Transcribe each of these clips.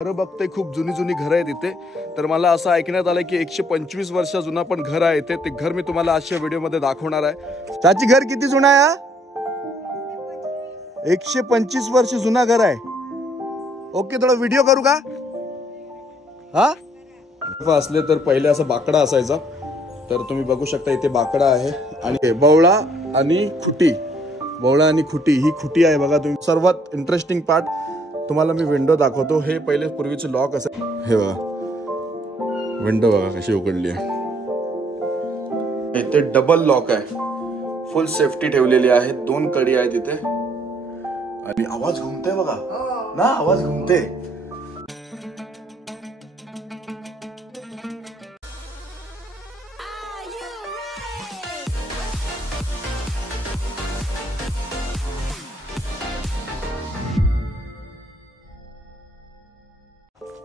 घरं बघते, खूप जुनी जुनी घरं आहेत इथे. तर मला असं ऐकण्यात आलं की 125 वर्ष जुना पण घर आहे इथे. ते घर मी तुम्हाला आजच्या व्हिडिओमध्ये दाखवणार आहे. त्याची घर किती जुना आहे? 125 वर्ष जुना घर आहे. ओके, थोडा व्हिडिओ करू का? हा असले तर पहिले असा बाकडा असायचा. तर तुम्ही बघू शकता इथे बाकडा आहे आणि बवळा आणि खुटी. बवळा आणि खुटी ही खुटी आहे बघा तुम्ही. सर्वात इंटरेस्टिंग पार्ट तुम्हाला मी विंडो दाखवतो. हे पहिले पूर्वीचे लॉक असे. हे बघा विंडो बघा कशी उघडली आहे. इथे डबल लॉक आहे. फुल सेफ्टी ठेवलेली आहे. 2 कडी आहेत इथे. आणि आवाज घुमते बघा ना, आवाज घुमते.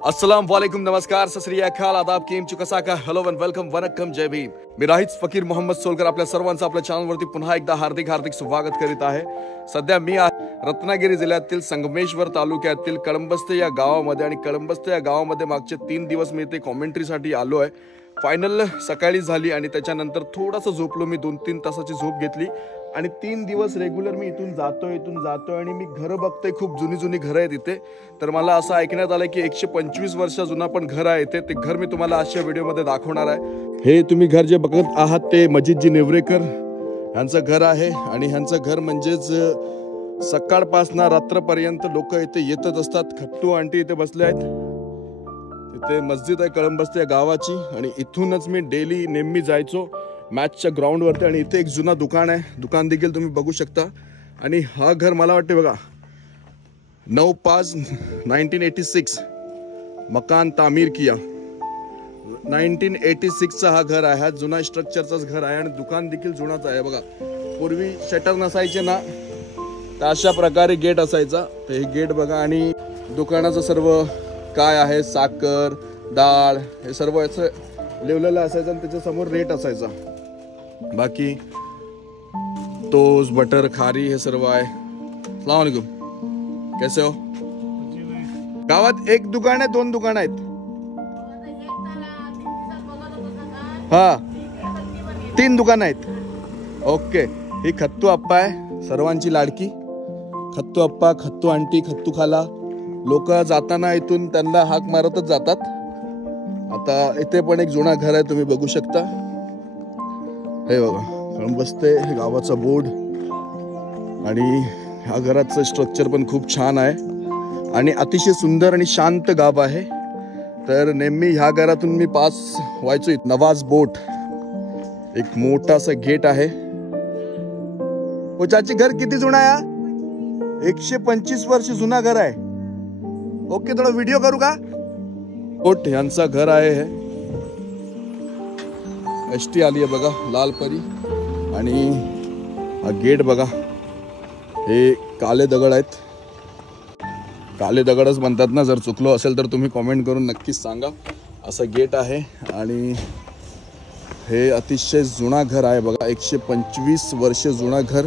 अस्सलाम वालेकुम, नमस्कार, सत श्री अकाल, आदाब, केम चुकसा का, हेलो एंड वेलकम, वनक्कम, जय भीम. मी राहित फकीर मोहम्मद सोलकर आपल्या सर्वांचं आपल्या चॅनलवरती पुन्हा एकदा हार्दिक स्वागत करीत आहे. सध्या मी रत्नागिरी जिल्ह्यातील संगमेश्वर तालुक्यातील कळंबस्ते या गावामध्ये, आणि कळंबस्ते या गावामध्ये मागचे 3 दिवस मी इथे कॉमेंट्रीसाठी आलो आहे. फायनल सकाळी झाली आणि त्याच्यानंतर थोडासा झोपलो मी. 2-3 तासाची झोप घेतली आणि 3 दिवस रेग्युलर मी इथून जातोय आणि मी घरं बघतोय. खूप जुनी जुनी घरं आहेत इथे. तर मला असं ऐकण्यात आलं की 125 वर्ष जुना पण घर आहे इथे. ते घर मी तुम्हाला आजच्या व्हिडिओमध्ये दाखवणार आहे. हे तुम्ही घर जे बघत आहात ते मजिदजी नेवरेकर यांचं घर आहे. आणि ह्यांचं घर म्हणजेच सकाळपासून रात्रपर्यंत लोक इथे येतच असतात. खट्टू आंटी इथे बसले आहेत. इथे मस्जिद आहे कळंबस्ते या गावाची. आणि इथूनच मी डेली नेहमी जायचो मॅचच्या ग्राउंडवरती. आणि इथे एक जुना दुकान आहे. दुकान देखील तुम्ही बघू शकता. आणि हा घर मला वाटते बघा 9/5/1986 मकान तामीर किया. 1986 हा घर आहे. हा जुना स्ट्रक्चरचाच घर आहे. आणि दुकान देखील जुनाच आहे बघा. पूर्वी शटर नसायचे ना, तर अशा प्रकारे गेट असायचा. तर हे गेट बघा. आणि दुकानाचं सर्व काय आहे, साखर, डाळ, हे सर्व असं लिवलेलं असायचं. आणि त्याच्या समोर रेट असायचा. बाकी टोस्ट, बटर, खारी हे सर्व आहे. अस्सलाम वालेकुम, कैसे हो? गावात एक दुकान आहे, 2 दुकान आहेत? हा, 3 दुकान आहेत. ओके. ही खत्तू अप्पा आहे, सर्वांची लाडकी. खत्तू अप्पा, खत्तू आंटी, खत्तू खाला. लोक जाताना इथून त्यांना हाक मारतच जातात. आता इथे पण एक जुना घर आहे, तुम्ही बघू शकता. हे बघा कळंबस्ते हे गावाचा बोर्ड. आणि ह्या घराचं स्ट्रक्चर पण खूप छान आहे. आणि अतिशय सुंदर आणि शांत गाव आहे. तर नेहमी ह्या घरातून मी पास व्हायचो. नवाज बोट, एक मोठासा गेट आहे. चाची घर किती जुना आहे? 125 वर्ष जुना घर आहे. ओके, थोडा व्हिडिओ करू का? बोट यांचा घर आहे हे. एसटी आली आहे बघा, लालपरी. आणि हा गेट बघा. हे काले दगड आहेत. काले दगडच म्हणतात ना. जर चुकलो असेल तर तुम्ही कॉमेंट करून नक्कीच सांगा. असं गेट आहे. आणि हे अतिशय जुना घर आहे बघा. 125 वर्ष जुना घर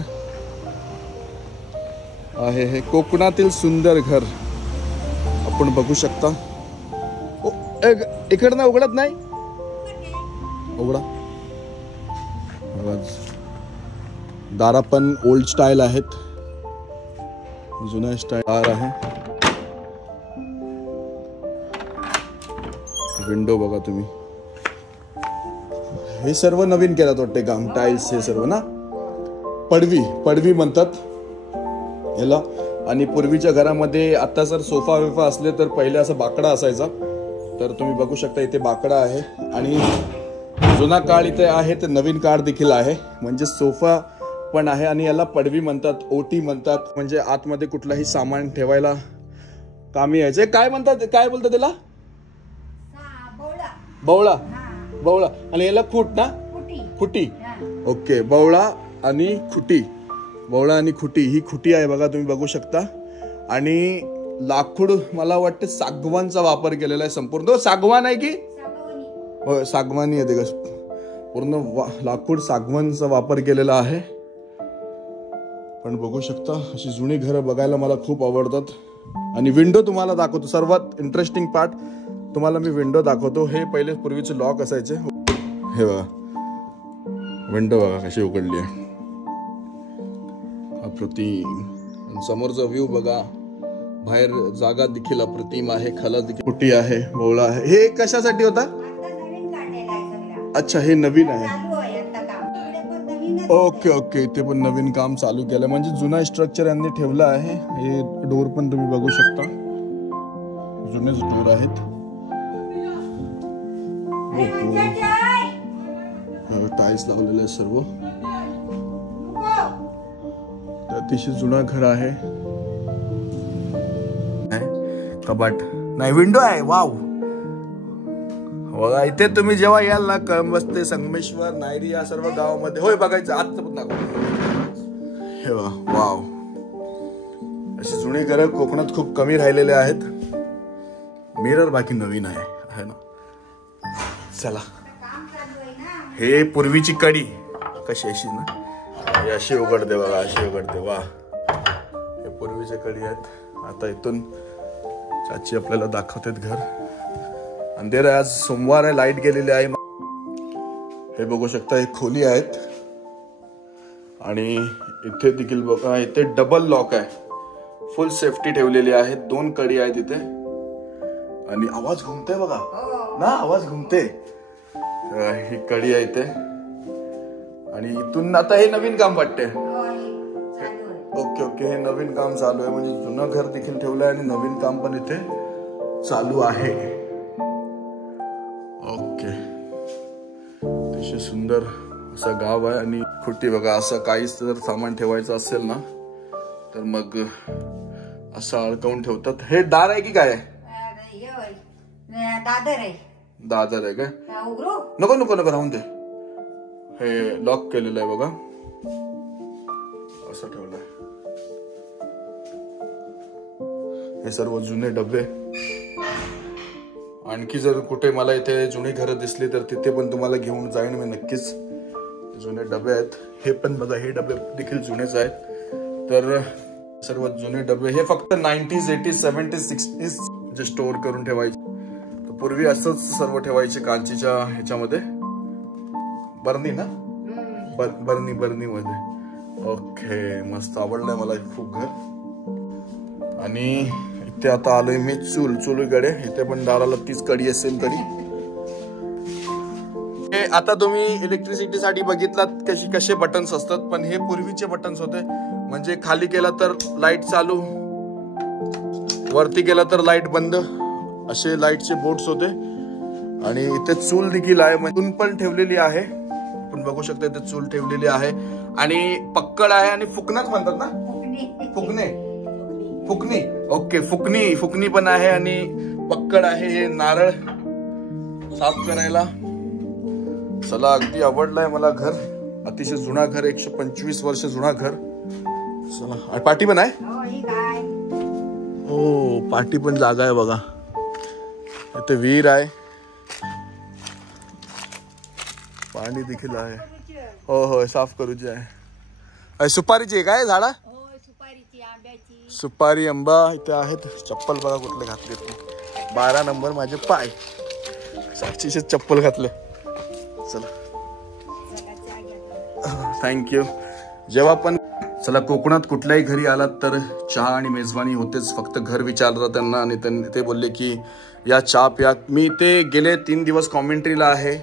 आहे हे. कोकणातील सुंदर घर आपण बघू शकता. इकडनं उघडत नाही, उघडा. दारा पण ओल्ड स्टाईल आहेत, जुना स्टाईल आहे. विंडो बघा तुम्ही. हे सर्व नवीन केलं वाटते काम. टाइल्स हे सर्व ना, पडवी म्हणतात याला. आणि पूर्वीच्या घरामध्ये आता जर सोफा विफा असले तर पहिले असा बाकडा असायचा. तर तुम्ही बघू शकता इथे बाकडा आहे. आणि जुना काळ इथे आहे, तर नवीन काळ देखील आहे. म्हणजे सोफा पण आहे. आणि याला पडवी म्हणतात, ओटी म्हणतात. म्हणजे आतमध्ये कुठलाही सामान ठेवायला कामी यायचे. काय म्हणतात, काय बोलतात त्याला? बवळा. बवळा. आणि याला खूट ना, खुटी. ओके, बवळा आणि खुटी. बवळा आणि खुटी ही खुटी आहे बघा, तुम्ही बघू शकता. आणि लाकूड मला वाटतं सागवानचा वापर केलेला आहे संपूर्ण. सागवान आहे की हो, सागवानी आहे. पूर्ण लाकूड सागवानचा वापर केलेला आहे. पण बघू शकता अशी जुनी घरं बघायला मला खूप आवडतात. आणि विंडो तुम्हाला दाखवतो, सर्वात इंटरेस्टिंग पार्ट तुम्हाला मी विंडो दाखवतो. हे पहिले पूर्वीचे लॉक असायचे. हे बघा विंडो बघा कशी उघडली आहे, अप्रतिम. समोरचा व्ह्यू बघा, बाहेर जागा देखील अप्रतिम आहे, खाला देखील कुटी आहे, बोळा आहे. हे कशासाठी होता? अच्छा हे नवीन आहे. ओके ओके, ते पण नवीन काम चालू केलं, म्हणजे जुना स्ट्रक्चर यांनी ठेवला आहे. हे डोर पण तुम्ही बघू शकता, जुनेच डोर आहेत. टाइल्स लावलेले आहे सर्व. अतिशय जुना घर आहे. कबाट नाही, विंडो आहे. वाव बघा, इथे तुम्ही जेव्हा याल ना, कळंबस्ते, संगमेश्वर, नायरी या सर्व गावामध्ये होय बघायचं. आजचं पण दाखव. हे वाव, अशी जुनी घरं कोकणात खूप कमी राहिलेले आहेत. मिरर बाकी नवीन आहे ना. चला, हे पूर्वीची कडी कशी अशी ना, हे अशी उघडते बघा, अशी उघडते. वा, हे पूर्वीचे कडी आहेत. आता इथून चाची आपल्याला दाखवतात घर. अंधेर आहे, आज सोमवार आहे, लाईट गेलेली आहे. हे बघू शकता, हे खोली आहेत. आणि इथे देखील बघा, इथे डबल लॉक आहे, फुल सेफ्टी ठेवलेली आहे. 2 कडी आहेत इथे. आणि आवाज घुमते बघा ना, आवाज घुमते. ही कडी आहे इथे. आणि इथून आता हे नवीन काम वाटते. ओके ओके, हे नवीन काम चालू आहे, म्हणजे जुनं घर देखील ठेवलं आहे आणि नवीन काम पण इथे चालू आहे. ओके, अतिशय सुंदर असं गाव आहे. आणि खुटी बघा, असं काहीच जर सामान ठेवायचं असेल ना, तर मग असं अडकवून ठेवतात. हे दार आहे की काय आहे? दादर आहे. दादर आहे काय? नको नको नको, राहून दे. हे लॉक केलेलं आहे बघा, असं ठेवलंय. हे सर्व जुने डबे. आणखी जर कुठे मला इथे जुनी घरं दिसली तर तिथे पण तुम्हाला घेऊन जाईन मी नक्कीच. जुने डबे आहेत. हे पण बघा, हे डबे देखील जुनेच आहेत. तर सर्व जुने डबे, हे फक्त 90s, 80s, 70s, 60s जे स्टोअर करून ठेवायचे. पूर्वी असंच सर्व ठेवायचे काचीच्या ह्याच्यामध्ये. बर्नी ना, बर्नी मध्ये. ओके, मस्त आवडलंय मला खूप घर. आणि इथे आता आलोय मी चुलीकडे. इथे पण दाराला तीच कडी असेल कडी. आता तुम्ही इलेक्ट्रिसिटी साठी बघितलात कसे बटन्स असतात, पण हे पूर्वीचे बटन्स होते. म्हणजे खाली केला तर लाईट चालू, वरती केला तर लाईट बंद, असे लाईटचे बोर्ड्स होते. आणि इथे चूल देखील आहे, चूल पण ठेवलेली आहे. आपण बघू शकता इथे चूल ठेवलेली आहे. आणि पक्कड आहे. आणि फुकनाच म्हणतात ना, फुकणी. ओके, फुकणी पण आहे. आणि पक्कड आहे. हे नारळ साफ करायला. चला, अगदी आवडलंय मला घर. अतिशय जुना घर, 125 वर्ष जुना घर. चला, पाठी पण आहे. हो, पाठी पण जागा आहे बघा. इथे विहीर आहे, पाणी देखील आहे. हो हो, साफ करूची आहे. सुपारीची काय झाडा? सुपारी, आंबा इथे आहेत. चप्पल बघा कुठले घातले, 12 नंबर माझे पाय. साक्षीचे चप्पल घातले. चला, थँक्यू. जेव्हा पण चला कोकणात कुठल्याही घरी आलात तर चहा आणि मेजवानी होतेच. फक्त घर विचारतात त्यांना आणि ते बोलले की या चहा प्या. मी ते गेले 3 दिवस कॉमेंट्रीला आहे.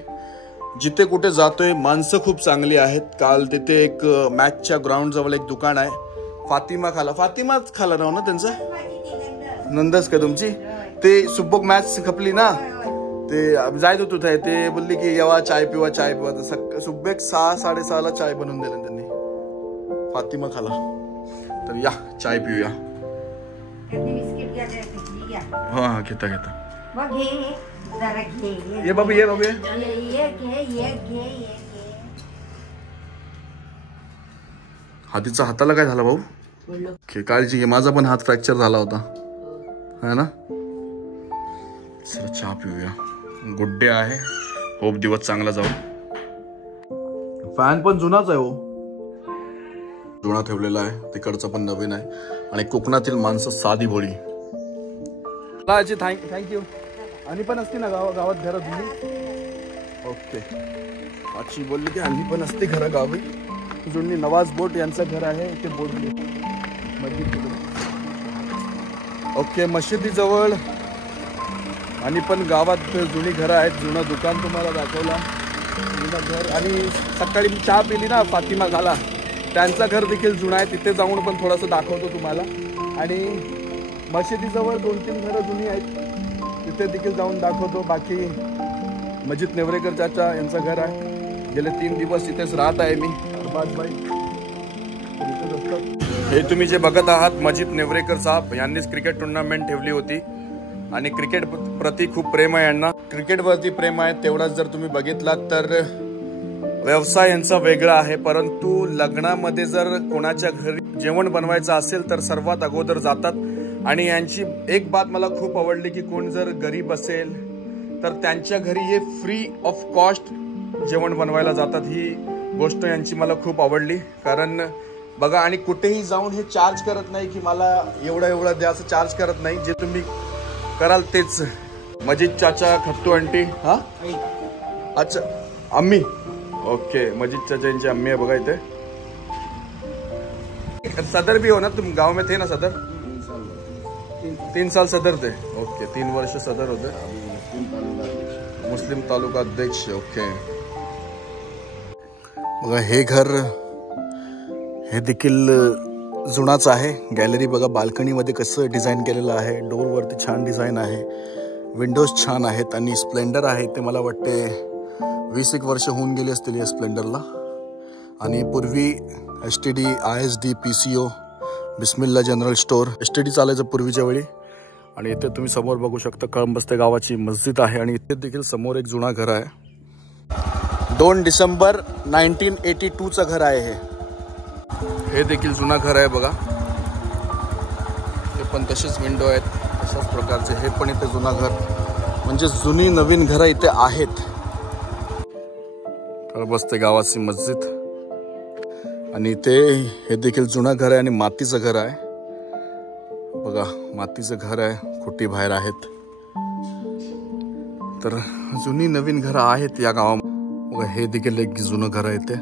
जिथे कुठे जातोय माणसं खूप चांगली आहेत. काल तिथे एक मॅचच्या ग्राउंड जवळ एक दुकान आहे, फातिमाच खाला राव ना त्यांचं, नंदस का तुमची. ते सुबक मॅच खपली ना, ते जायत होतो ते बोलली की येवा चाय पिवा. तर सुबेक 6-6:30 चाय बनवून दिले त्यांनी. फातिमा खाला. तर या चाय पिऊया. हा, घेता ये बाबू, ये बाबू, हातीचा हाताला काय झाला भाऊ? काळजी घे, माझा पण हात फ्रॅक्चर झाला होता है ना. चला चहा पिऊया. गुड्डे आहे. होप दिवस चांगला जाऊ. फॅन पण जुनाच आहे हो, जुना ठेवलेला आहे. तिकडचा पण नवीन आहे. आणि कोकणातील माणसं साधी भोळी. थँक्यू. आणि पण असते ना गावात घरात जुनी. ओके. आजी बोलली की आणि पण असते घरा गावी जुनी. नवाज बोट यांचं घर आहे ते बोलली मस्जिद. ओके. मशिदीजवळ आणि पण गावात जुनी घरं आहेत. जुनं दुकान तुम्हाला दाखवला, जुनं घर. आणि सकाळी मी चहा पिली ना फातिमा खाला, त्यांचं घर देखील जुनं आहे. तिथे जाऊन पण थोडंसं दाखवतो तुम्हाला. आणि मशिदीजवळ 2-3 घरं जुनी आहेत, तिथे देखील जाऊन दाखवतो. बाकी मजिद नेवरेकर चाचा यांचं घर आहे. गेले 3 दिवस तिथेच राहत आहे मी. हे तुम्ही जे बघत आहात मजिद नेवरेकर साहेब यांनीच क्रिकेट टुर्नामेंट ठेवली होती. आणि क्रिकेट प्रती खूप प्रेम आहे यांना. क्रिकेटवरती प्रेम आहे तेवढाच जर तुम्ही बघितलात तर व्यवसाय यांचा वेगळा आहे. परंतु लग्नामध्ये जर कोणाच्या घरी जेवण बनवायचं असेल तर सर्वात अगोदर जातात. आणि यांची एक बात मला खूप आवडली की कोण जर गरीब असेल तर त्यांच्या घरी हे फ्री ऑफ कॉस्ट जेवण बनवायला जातात. ही गोष्ट यांची मला खूप आवडली. कारण बघा, आणि कुठेही जाऊन हे चार्ज करत नाही की मला एवढा द्या असं चार्ज करत नाही. जे तुम्ही कराल तेच. मजिद चाचा, खत्तू आंटी. हा अच्छा, अम्मी. ओके. मजिद चाचा यांची अम्मी आहे बघा इथे. सदर भी हो ना तुम, गाव में थे ना सदर? 3 साल सदर थे. ओके. 3 वर्ष सदर होते. मुस्लिम तालुका अध्यक्ष. ओके. बघा हे घर हे देखील जुनाच आहे. गॅलरी बघा, बाल्कनीमध्ये कसं डिझाईन केलेलं आहे. डोरवरती छान डिझाईन आहे. विंडोज छान आहेत. आणि स्प्लेंडर आहे ते मला वाटते 20-1 वर्ष होऊन गेले असतील या स्प्लेंडरला. आणि पूर्वी STD, ISD, PCO, Bismillah general store STD चालायचं पूर्वीच्या वेळी. आणि इथे तुम्ही समोर बघू शकता कळंबस्ते गावाची मस्जिद आहे. आणि इथे देखील समोर एक जुना घर आहे. 2 डिसेंबर 1982चं घर आहे हे देखील जुना घर आहे बघा. हे पण तसेच विंडो आहेत तशाच प्रकारचे. हे पण इथे जुना घर, म्हणजे जुनी नवीन घरं इथे आहेत. कळंबस्ते गावाची मस्जिद. आणि इथे हे देखील जुना घर आहे आणि मातीचं घर आहे बघा. मातीचं घर आहे, खुटी बाहेर आहेत. तर जुनी नवीन घरं आहेत या गावामध्ये. हे देखील एक जुनं घर आहे इथे.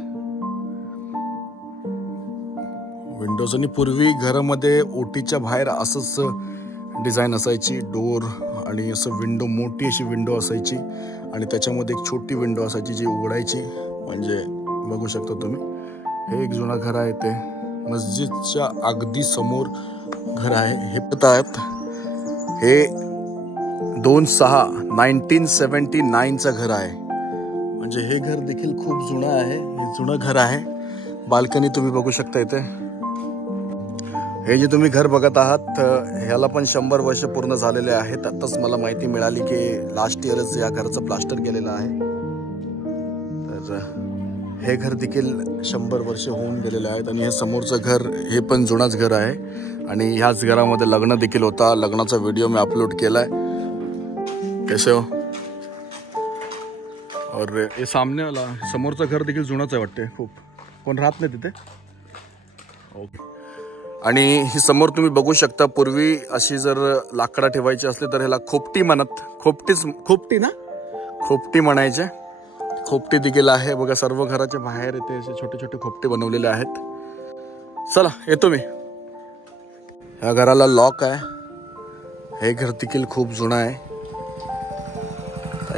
विंडोज. आणि पूर्वी घरामध्ये ओटीच्या बाहेर असंच डिझाईन असायची. डोर आणि असं विंडो, मोठी अशी विंडो असायची. आणि त्याच्यामध्ये एक छोटी विंडो असायची जी उघडायची. म्हणजे बघू शकता तुम्ही. हे एक जुना घर आहे ते. मस्जिदच्या अगदी समोर घर आहे. हे पता आहेत हे 2/6/1979चं घर आहे. म्हणजे हे घर देखील खूप जुनं आहे. हे जुनं घर आहे. बाल्कनी तुम्ही बघू शकता इथे. हे जे तुम्ही घर बघत आहात ह्याला पण 100 वर्ष पूर्ण झालेले आहेत. आताच मला माहिती मिळाली की लास्ट इयरच या घराचं प्लास्टर केलेलं आहे. तर हे घर देखील 100 वर्ष होऊन गेलेले आहेत. आणि हे समोरचं घर हे पण जुनाच घर आहे. आणि ह्याच घरामध्ये लग्न देखील होता. लग्नाचा व्हिडिओ मी अपलोड केलाय. कैसे हो? और हे सामने वाला समोरचं घर देखील जुनाच आहे वाटते खूप. कोण राहत नाही तिथे. ओके. आणि ही समोर तुम्ही बघू शकता पूर्वी अशी जर लाकडा ठेवायची असली तर ह्याला खोपटी म्हणत. खोपटी ना, खोपटी म्हणायचे. खोपटी देखील आहे बघा. सर्व घराच्या बाहेर इथे असे छोटे छोटे खोपटे बनवलेले आहेत. चला येतो मी. या घराला लॉक आहे. हे घर देखील खूप जुनं आहे.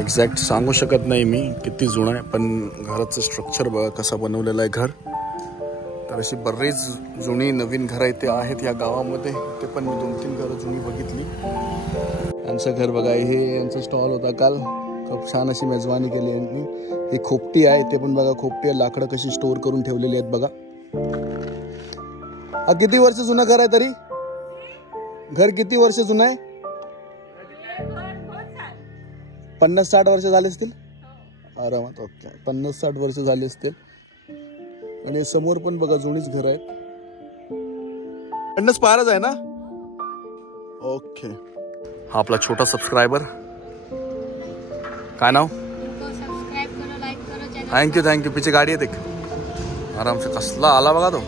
एक्झॅक्ट सांगू शकत नाही मी किती जुनं आहे, पण घराचं स्ट्रक्चर बघा कसं बनवलेलं आहे घर. तर अशी बरीच जुनी नवीन घरं इथे आहेत या गावामध्ये. ते पण मी 2-3 घरं जुनी बघितली. यांचं घर बघा. हे यांचा स्टॉल होता काल. खूप छान अशी मेजवानी केली यांनी. ही खोपटी आहे. ते पण बघा खोपटी आहे. लाकडं कशी स्टोअर करून ठेवलेली आहेत बघा. हा किती वर्ष जुनं घर आहे तरी? घर किती वर्ष जुनं आहे? 50-60 वर्ष झाले असतील आरामात. ओके. 50-60 वर्ष झाली असतील. आणि समोर पण बघा जुनीच घर आहेत. 50 पारच आहे ना. ओके. हा आपला छोटा सबस्क्रायबर. काय नाव? थँक्यू. पिछे गाडी येते आराम से. कसला आला बघा तो.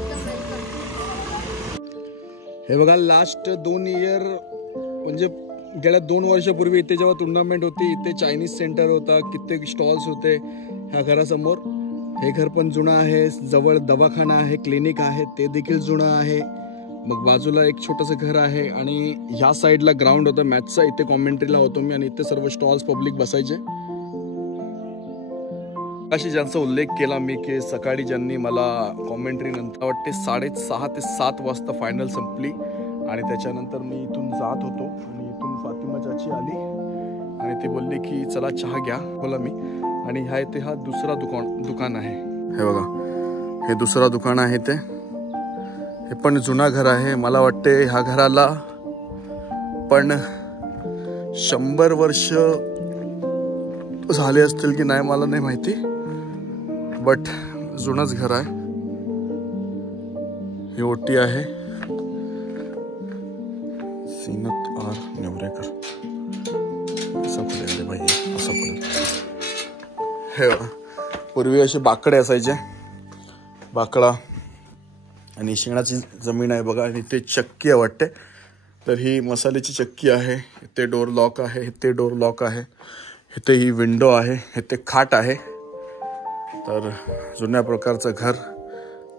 हे बघा लास्ट 2 इयर म्हणजे गेल्या 2 वर्षापूर्वी इथे जेव्हा टुर्नामेंट होती, इथे चायनीज सेंटर होता, कित्येक स्टॉल्स होते ह्या घरासमोर. हे घर पण जुनं आहे. जवळ दवाखाना आहे, क्लिनिक आहे, ते देखील जुनं आहे. मग बाजूला एक छोटंसं घर आहे आणि ह्या साईडला ग्राउंड होतं मॅचचा. इथे कॉमेंट्रीला होतो मी आणि इथे सर्व स्टॉल्स पब्लिक बसायचे. अशी ज्यांचा उल्लेख केला मी की सकाळी ज्यांनी मला कॉमेंट्री नंतर वाटते 6:30 ते 7 वाजता फायनल संपली आणि त्याच्यानंतर मी इथून जात होतो आणि इथून फातिमा चाची आली आणि ती बोलली की चला चहा घ्या. बोला मी आणि ह्या इथे हा दुसरा दुकान आहे. हे बघा, हे दुसरा दुकान आहे. ते हे पण जुना घर आहे. मला वाटते ह्या घराला पण 100 वर्ष झाले असतील की नाही मला नाही माहिती, बट जुनच घर आहे. ही ओटी आहे. सीनत आर नेवरेकर भाई असं हे पूर्वी असे बाकडे असायचे, बाकडा आणि शेणाची जमीन आहे बघा. आणि ते चक्की आहे वाटते, तर ही मसाल्याची चक्की आहे. इथे डोर लॉक आहे, इथे डोर लॉक आहे, इथे ही विंडो आहे, इथे खाट आहे. तर जुन्या प्रकारचं घर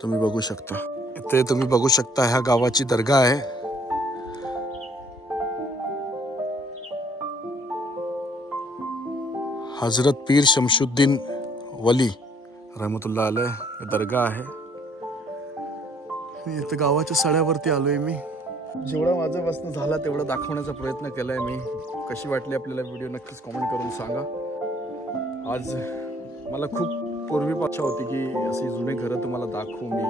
तुम्ही बघू शकता. इथे तुम्ही बघू शकता ह्या गावाची दर्गा आहे. हजरत पीर शमशुद्दीन वली रहमतुल्लाह अलैह दर्गा आहे. इथे गावाच्या सड्यावरती आलोय मी. जेवढा माझं बसणं झाला तेवढं दाखवण्याचा प्रयत्न केलाय मी. कशी वाटली आपल्याला व्हिडिओ नक्कीच कमेंट करून सांगा. आज मला खूप पूर्वीपासून होती की अशी जुने घरं तुम्हाला दाखवू मी.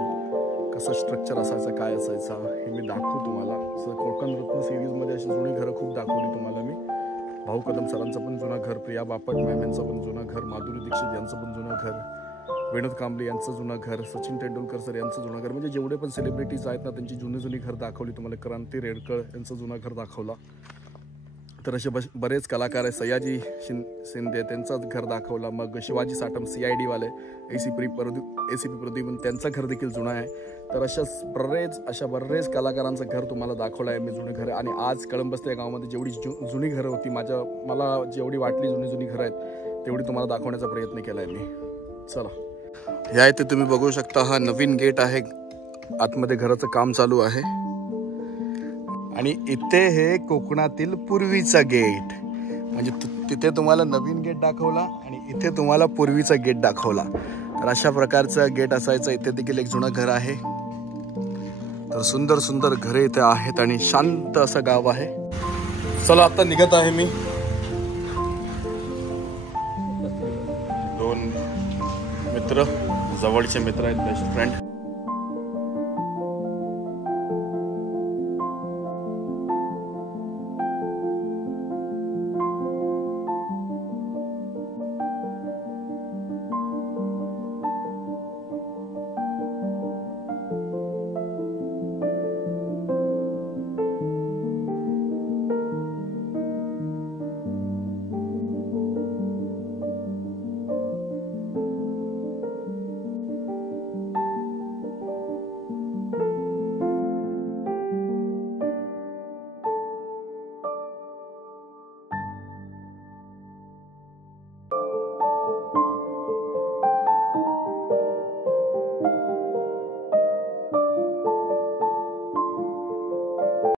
कसं स्ट्रक्चर असायचं, काय असायचं हे मी दाखवू तुम्हाला. असं कोकण रत्न सिरीजमध्ये अशी जुनी घरं खूप दाखवली तुम्हाला मी. भाऊ कदम सरांचं पण जुनं घर, प्रिया बापट मॅम यांचं पण जुनं घर, माधुरी दीक्षित यांचं पण जुनं घर, विनोद कांबळे यांचं जुनं घर, सचिन तेंडुलकर सर यांचं जुनं घर. म्हणजे जेवढे पण सेलिब्रिटीज आहेत ना त्यांची जुनी घर दाखवली तुम्हाला. क्रांती रेडकर यांचं जुनं घर दाखवला. तर असे बरेच कलाकार आहे. सयाजी शिंदे त्यांचं घर दाखवला. मग शिवाजी साटम CID वाले, ACP प्रदीप त्यांचं घर देखील जुनं आहे. तर अशा बरेच कलाकारांचं घर तुम्हाला दाखवलं आहे मी, जुने घर. आणि आज कळंबस्ते या गावामध्ये जेवढी जुनी घरं होती मला जेवढी वाटली जुनी घरं आहेत तेवढी तुम्हाला दाखवण्याचा प्रयत्न केला आहे मी. चला, ह्या इथे तुम्ही बघू शकता हा नवीन गेट आहे. आतमध्ये घराचं काम चालू आहे. आणि इथे हे कोकणातील पूर्वीचा गेट. म्हणजे तिथे तुम्हाला नवीन गेट दाखवला आणि इथे तुम्हाला पूर्वीचा गेट दाखवला. तर अशा प्रकारचं गेट असायचं. इथे देखील एक जुनं घर आहे. तर सुंदर घरे इथे आहेत आणि शांत असं गाव आहे. चला आता निघत आहे मी. 2 मित्र, जवळचे मित्र आहेत, बेस्ट फ्रेंड.